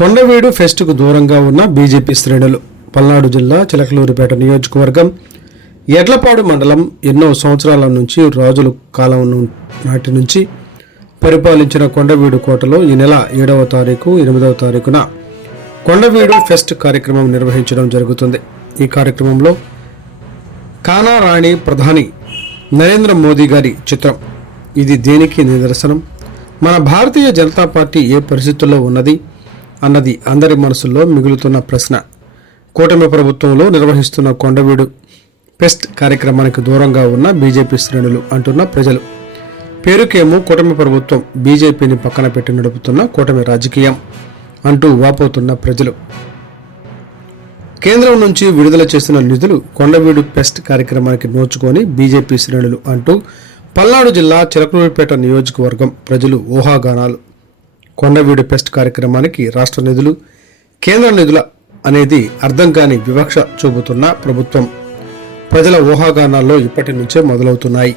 కొండవీడు ఫెస్ట్కు దూరంగా ఉన్న బీజేపీ శ్రేణులు. పల్నాడు జిల్లా చిలకలూరిపేట నియోజకవర్గం ఎడ్లపాడు మండలం ఎన్నో సంవత్సరాల నుంచి రాజుల కాలం నాటి నుంచి పరిపాలించిన కొండవీడు కోటలో ఈ నెల 7వ తారీఖు 8వ తారీఖున కొండవీడు ఫెస్ట్ కార్యక్రమం నిర్వహించడం జరుగుతుంది. ఈ కార్యక్రమంలో కానా రాణి ప్రధాని నరేంద్ర మోదీ గారి చిత్రం. ఇది దేనికి నిదర్శనం? మన భారతీయ జనతా పార్టీ ఏ పరిస్థితుల్లో ఉన్నది అన్నది అందరి మనసుల్లో మిగులుతున్న ప్రశ్న. కూటమి ప్రభుత్వంలో నిర్వహిస్తున్న కొండవీడు ఫెస్ట్ కార్యక్రమానికి దూరంగా ఉన్న బీజేపీ శ్రేణులు అంటున్న ప్రజలు. పేరుకేమో కూటమి ప్రభుత్వం, బీజేపీని పక్కన పెట్టి నడుపుతున్న కూటమి రాజకీయం అంటూ వాపోతున్న ప్రజలు. కేంద్రం నుంచి విడుదల చేసిన నిధులు కొండవీడు ఫెస్ట్ కార్యక్రమానికి నోచుకొని బీజేపీ శ్రేణులు అంటూ పల్నాడు జిల్లా చిలకలూరిపేట నియోజకవర్గం ప్రజలు ఊహాగానాలు. కొండవీడు ఫెస్ట్ కార్యక్రమానికి రాష్ట్ర నిధులు, కేంద్ర నిధుల అనేది అర్థం కాని వివక్ష చూపుతున్న ప్రభుత్వం. ప్రజల ఊహాగానాల్లో ఇప్పటి నుంచే మొదలవుతున్నాయి.